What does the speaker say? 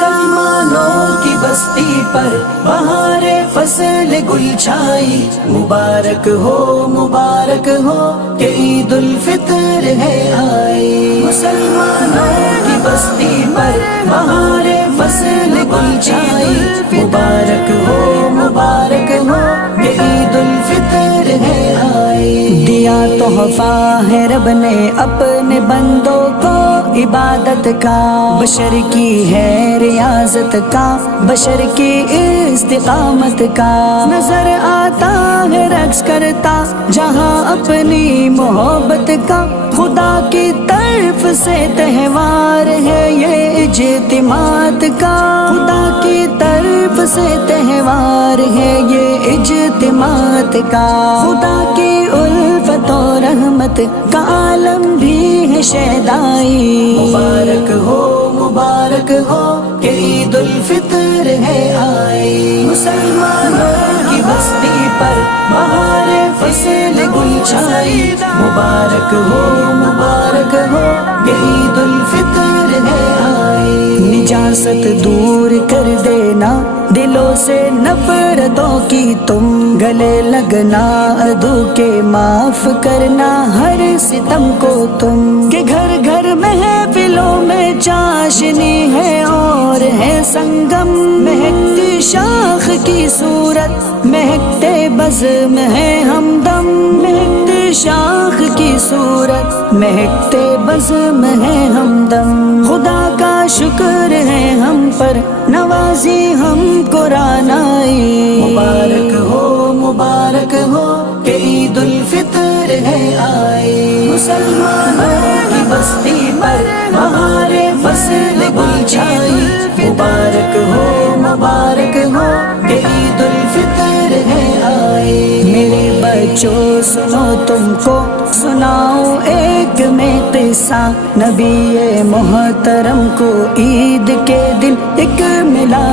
مسلمانوں کی بستی پر بہار فصل گل چھائی، مبارک ہو کہ عید الفطر ہے آئی۔ مسلمانوں کی بستی پر بہار فصل گل چھائی، مبارک ہو کہ عید الفطر ہے آئی۔ دیا تحفہ ہے رب نے اپنے بندوں کو عبادت کا، بشر کی ہے ریاضت کا، بشر کی استقامت کا، نظر آتا ہے رقص کرتا جہاں اپنی محبت کا، خدا کی طرف سے تہوار ہے یہ اجتماعات کا، خدا کی طرف سے تہوار ہے یہ اجتماعات کا، خدا کی الفت و رحمت کا عالم بھی ہے شیدائی۔ مبارک ہو کہ عید الفطر ہے آئی۔ مسلمانوں کی بستی پر بہار فصل گل چھائی، مبارک ہو کہ عید الفطر ہے آئی۔ نجاست دور کر دینا دلوں سے نفرتوں کی تم، گلے لگنا عدو کے معاف کرنا ہر ستم کو تم، کہ گھر گھر محفلوں میں چاشنی ہے اور ہے سنگم، مہکتی شاخ کی صورت مہکتے بزم ہے ہمدم، مہکتی شاخ کی صورت مہکتے بزم ہے ہمدم، خدا کا شکر ہے ہم پر نوازی ہم قرآن آئی۔ مبارک ہو کہ عید الفطر ہے آئی۔ مسلمانوں کی بستی پر بہار فصل گل چھائی، مبارک ہو کہ عید الفطر ہے آئی۔ میرے بچوں سنو تم کو سناؤں ایک میں قصہ، نبی محترم کو عید کے دن ایک ملا